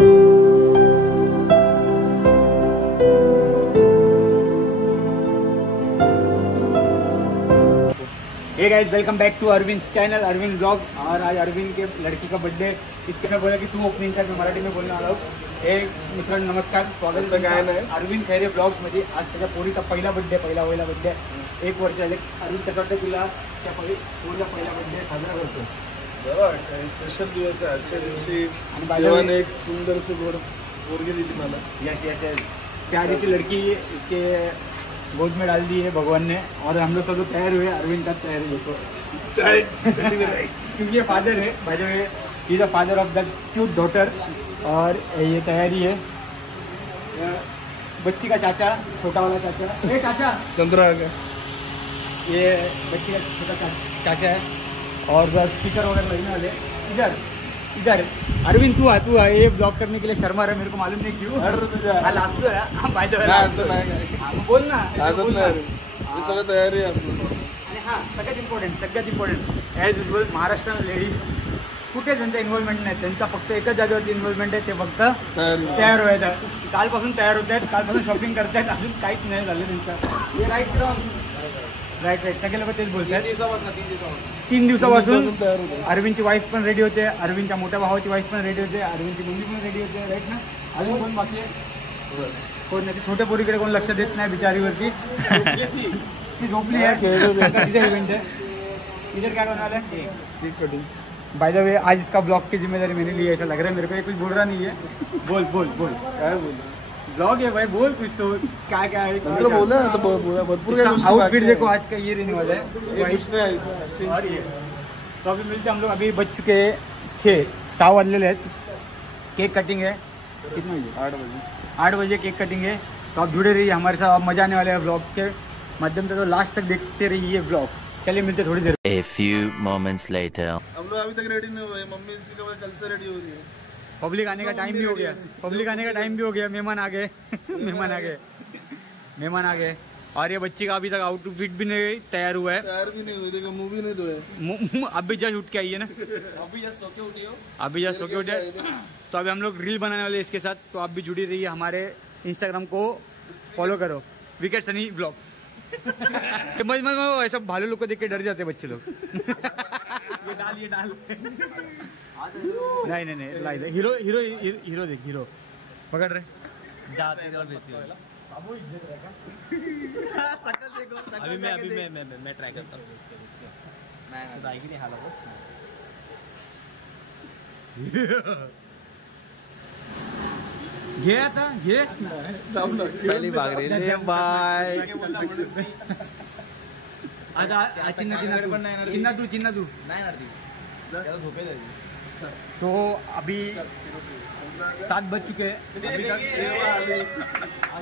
Hey guys, welcome back to Arvind channel Arvind blog. और आज अरविंद के लड़की का बर्थडे, इसके मैं बोला कि तू ओपनिंग कर, मैं मराठी में बोलने वाला हूँ। एक मित्रांनो नमस्कार, स्वागत आहे अरविंद खैरे ब्लॉग्स मध्ये। आज त्याच्या पोरीचा पहिला बर्थडे, 1 वर्ष झाले। अरविंद कसं वाटतं तुला पोरीचा पहिला बर्थडे साजरा करतो? बरं, स्पेशल दिवस आहे आजच्या दिवशी आणि बायवाने एक सुंदरशी पोरगी दिली मला। यस यस यस, प्यारी सी लड़की इसके गोद में डाल दी है भगवान ने। और हम लोग सब लोग तैयार हुए, अरविंद का तैयार हुए तो क्योंकि ये फादर है, by the way he is the father of that cute daughter. और ये तैयारी है बच्ची का चाचा, छोटा वाला चाचा, ये चाचा चंद्रा आ गया, ये बच्ची का छोटा चाचा है। और बस स्पीकर वगैरह लगने वाले। इधर अरविंद तू आ, ये ब्लॉग करने के लिए शर्मा रहा है, मेरे को मालूम नहीं क्यों। बाय द वे बोल ना, सगळं तयारी आहे। आणि हां, सगळ्यात important as usual Maharashtrian ladies कुठे त्यांचं इन्व्हॉल्वमेंट नाही, त्यांचा फक्त एकच जागेवरती इन्व्हॉल्वमेंट आहे, ते फक्त तयार व्हायचं। कालपासून तयार होत आहेत, कालपासून शॉपिंग करत आहेत, अजून काहीच नाही झालं त्यांचं। हे राईट सगळे लोक तेच बोलतात। 3 दिवसापासून अरविंदची वाईफ पण रेडी होते, अरविंदच्या मोठ्या भावाची वाईफ पण रेडी होते, अरविंदची मम्मी पण रेडी होते, राईट ना? अजून कोण बाकी आहे? कोण नाही, छोट्या पोरीकडे कोण लक्ष देत नाही बिचारीवरती। ती झोपली आहे, तिचा इव्हेंट है। इधर क्या होने वाला है? Cake cutting. By the way आज इसका ब्लॉग की जिम्मेदारी मैंने ली है, ऐसा लग रहा है मेरे को। ये कुछ बोल रहा नहीं है। बोल क्या बोल? ब्लॉग है भाई, बोल कुछ तो। क्या है बोला तो भरपूर आउटफिट देखो आज का, ये रहने वाला है। और ये तो अभी मिलते हम लोग, अभी बज चुके 6 बजलेले आहेत। केक कटिंग है कितने बजे? 8 बजे केक कटिंग है। तो आप जुड़े रहिए हमारे साथ, आप मजा आने वाले हैं ब्लॉग के माध्यम से, तो लास्ट तक देखते रहिए ब्लॉग। चलिए मिलते थोड़ी देर। A few moments later. हम लोग अभी तक रेडी नहीं हुए, मम्मी इसकी कल से रेडी हो रही है। पब्लिक आने का टाइम भी हो गया, मेहमान आ गए। और ये बच्ची का अभी तक आउटफिट भी नहीं तैयार हुआ है, देखो मूवी नहीं तो है। अभी जस्ट उठ के आई है ना, अभी जस्ट सो के उठी हो। तो अभी हम लोग रील बनाने वाले इसके साथ, तो आप भी जुड़ी रहिए, हमारे इंस्टाग्राम को फॉलो करो, विकेट सनी ब्लॉग। ऐसा भालू लोग को देख के डर जाते बच्चे लोग। ये डाल नहीं लाइट हीरो देख, हीरो पकड़ रहे जाते और बेची। अभी मैं ट्राई करता हूँ, मैं सदाई की नहीं हाल हो। ये था ये पहली भाग रही है। बाय चिन्ना तू तो अभी 7 बज चुके हैं।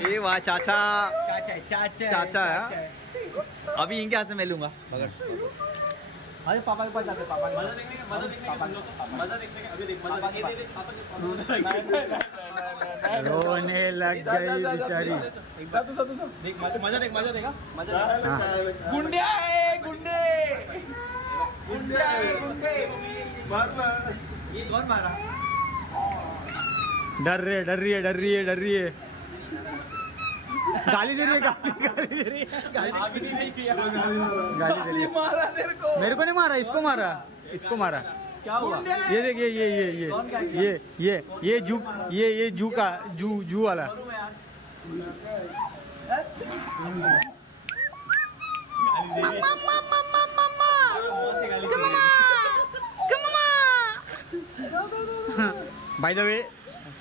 ये वाह चाचा है। अभी इनके हाथ से मैं लूंगा। अरे पापा के पास जाते, पापा रोने लग गई बेचारी। मजा देगा। गुंडे ये कौन मारा? डर रही है। गाली दे रही है। मेरे को नहीं मारा, इसको मारा। क्या हुआ? ये देख, ये जू वाला। बाय द वे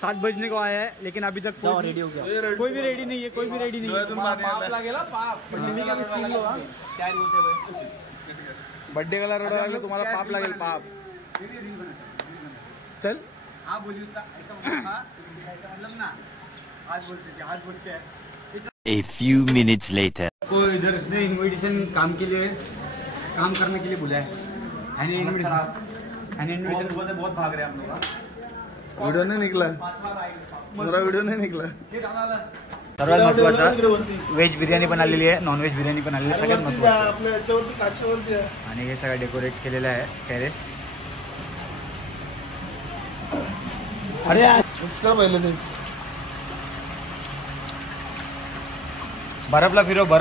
7 बजने को आया है, लेकिन अभी तक कोई रेडी हो गया? कोई भी रेडी नहीं है। बर्थडे का रडा लागले तुम्हाला, पाप लागेल पाप। चल हाँ बोलिए, ऐसा मतलब ना, आज बोलते हैं। A few minutes later. को इधर इसने इनविटेशन काम करने के लिए बुलाया है। सुबह से बहुत भाग रहे हैं हम लोग। वीडियो नहीं निकला, मेरा वीडियो नहीं निकला। सर्वात महत्त्वाचा व्हेज बिर्याणी पण आलेली आहे, नॉन व्हेज बिर्याणी पण आलेली आहे, सगळ्यात महत्त्वाचं आपल्या याच्यावरती काचेवरती आहे। आणि हे सगळं डेकोरेट केलेलं आहे टेरेस। अरे यार मिक्स कर पहिले ते बर्फला फिरव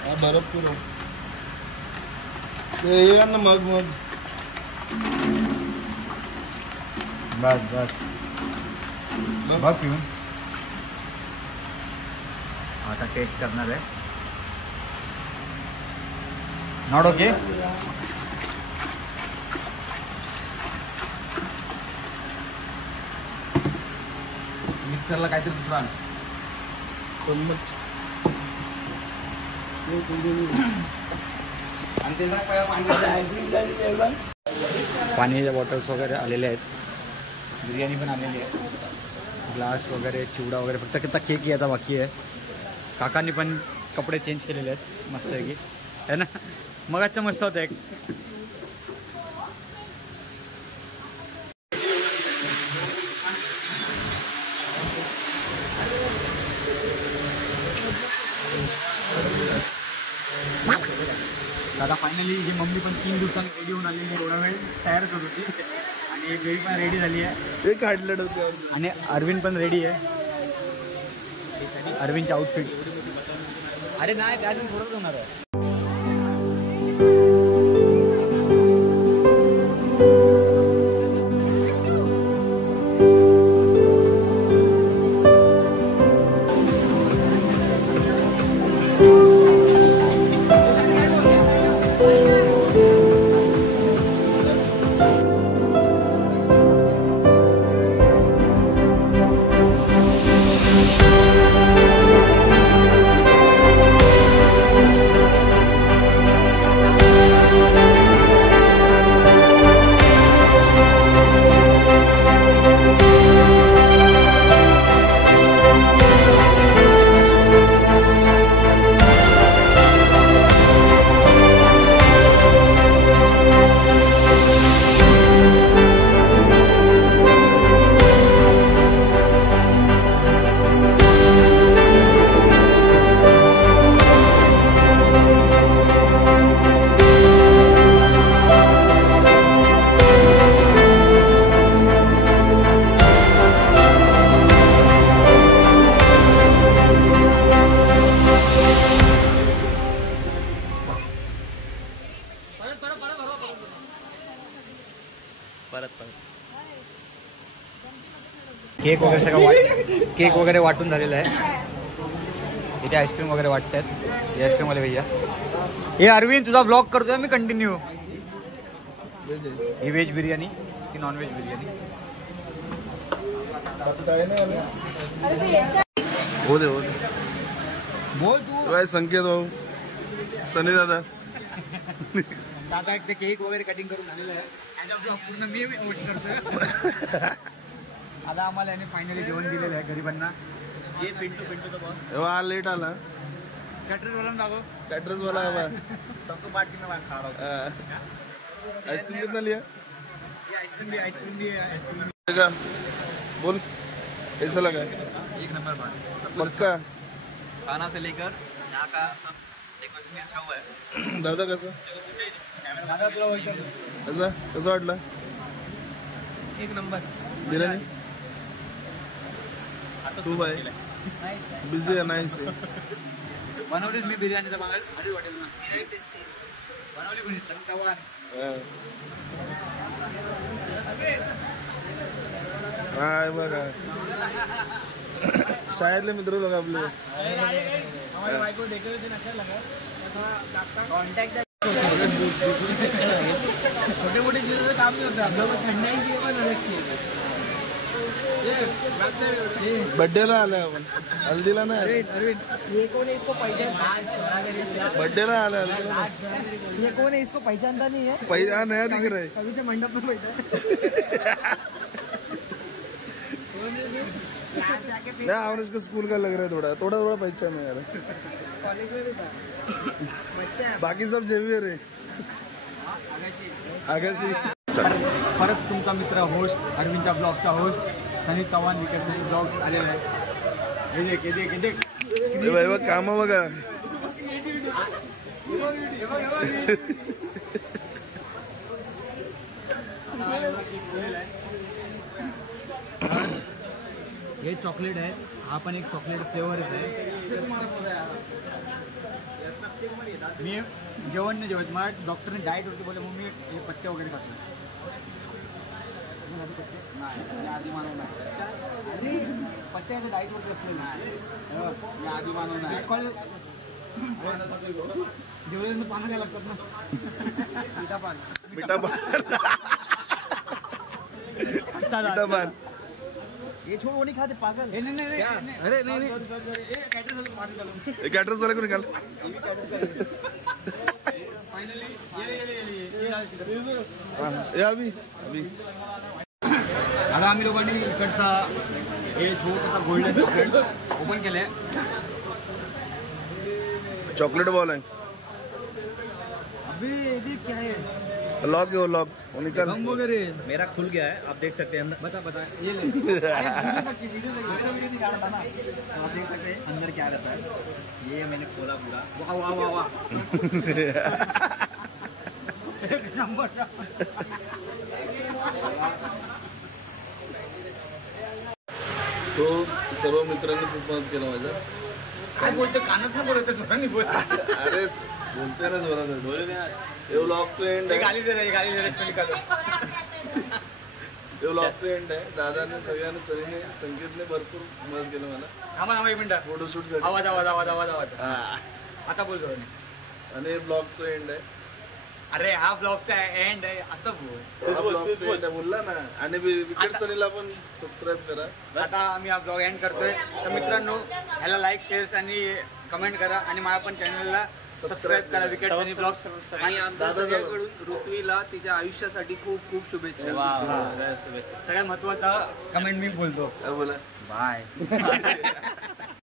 हा बरफ फिरव ते हे आण ना मग बस बघ पिऊन आता टेस्ट करणार आहे नॉट ओके मिक्सरला काहीतरी दुसरं आण चम्मच पाण्याच्या बॉटल्स वगैरे आलेले आहेत बिर्याणी पण आलेली आहे ग्लास वगैरे चिवडा वगैरे फक्त किती केक यायचा बाकी आहे काकांनी पण कपडे चेंज केलेले आहेत मस्त आहे की है ना मग आजचं मस्त होतं एक दादा फायनली ही मम्मी पण 3 दिवसांनी रेडी होऊन आलेली आहे एवढा वेळ तयारच होत होती आणि बेबी पण रेडी झाली आहे ते काढलं डोक्यावर आणि अरविंद पण रेडी आहे अरविंदचे आउटफिट अरे नाही त्या अजून थोडंच होणार आहे केक वगैरे सगळं केक वगैरे वाटून झालेलं आहे इथे आईस्क्रीम वगैरे वाटतात हे आईस्क्रीमवाले भैया हे अरविंद तुझा ब्लॉग करतोय मी कंटिन्यू ही व्हेज बिर्याणी ती नॉन व्हेज बिर्याणी हो दे बोल तू काय संकेत भाऊ सनी दादा दादा एक ते केक वगैरे कटिंग करून झालेलं आहे त्याचा ब्लॉग पूर्ण मी होस्ट करतोय आता आम्हाला याने फायनली जेवण दिलेलं आहे गरिबांना ये पिंटू तर बघ हा लेट आला कॅटरस वाला दाखव कॅटरस वाला है सबको बांट के मैं खा रहा हूँ आइसक्रीम कितना लिया आइसक्रीम भी है आइसक्रीम लगा बोल कैसा लगा एक नंबर बात पक्का खाना से लेकर यहाँ का सब डेकोरेशन भी अच्छा हुआ है दादा कसं दादा तुला कसं वाटलं एक नंबर बिर्याणी तू बाय बिझी आहे नाहीस बनवलीच मी बिर्याणीचा मागायला भारी वाटेल ना बनवली कोणी सनी चव्हाण हाय बघा शाळेतले मित्र लोक आपले हमारे भाई को डेकोरेशन अच्छा लगा कॉन्टैक्ट छोटे मोटे चीजों से काम नहीं होता हम लोग को ठंडाई चाहिए पण अलग चाहिए बर्थडेला आलाय आपण हल्दीला नाही अरविंद ये कौन है इसको बर्थडेला आलाय ये कौन है इसको पहचानता नहीं है पहिला नया दिख रहा है कभी से मंडप में बैठा नहीं और इसको स्कूल का लग रहा है थोड़ा पहचान है यार कॉलेज में भी था बाकी सब जेवियर आहे आगाशी परत तुमचा मित्र होस्ट अरविंदच्या ब्लॉगचा होस्ट सनी चव्हाण विकेट सनी ब्लॉग्स आलेला आहे हे देख बघ काम बघा हे चॉकलेट आहे, हा पण एक चॉकलेट फ्लेवर आहे. मी जेवण नाही जेवत, मला डॉक्टरने डाएट होती बोले मग मी हे पत्ते वगैरे खातो. नाही आधी मानव नाही, पत्त्याच्या डाएटवरती असले नाही, मी आधी मानव नाही. जेवढे पानं काय लागतात ना, मिठा पान ये छोड़ वो नहीं खाते पागल. नहीं नहीं नहीं अरे नहीं नहीं कॅटरस वाले को निकाल. फाइनली ये अभी आता आम्ही लोकांनी इकडचा हे छोटासा गोल्डन चॉकलेट ओपन केलंय. चॉकलेट बॉल है. अभी ये क्या है? लॉक है वो लॉक वो निकाल. गम वगैरे मेरा खुल गया है, आप देख सकते हैं. बता बता ये ले. वीडियो निकाला था ना, आप देख सकते हैं अंदर क्या रहता है. ये मैंने खोला पूरा. वाह वाह वाह वाह एक नंबर. तो सर्व मित्रांनी खूप मदत केलं माझ्या. काय बोलतो कानात ना बोलत जोरांनी बोल. अरे बोलते ना जोरात. हे व्लॉगचं एंड आहे. गाली दे रे निकालो. हे व्लॉगचं एंड आहे. दादाने सगळ्यांनी सरीने संकेतने भरपूर मदत केलं मला थांबा एक मिनिट. फोटोशूटसाठी. आवाज आता बोल जोरांनी. आणि हे ब्लॉगचं एंड आहे. अरे हा ब्लॉगचा एंड आहे असं बोल. हा ब्लॉगचं एंड आहे बोलला ना. आणि विकेट सनीला पण सबस्क्राईब करा. आता आम्ही हा ब्लॉग एंड करतोय. तर मित्रांनो ह्याला लाईक शेअर्स आणि कमेंट करा आणि माझ्या पण चॅनलला सबस्क्राईब करा विकेट सनी ब्लॉग. आणि आमच्या सगळ्याकडून ऋत्वीला तिच्या आयुष्यासाठी खूप खूप शुभेच्छा. सगळ्यात महत्वाचा कमेंट मी बोलतो. बोला बाय.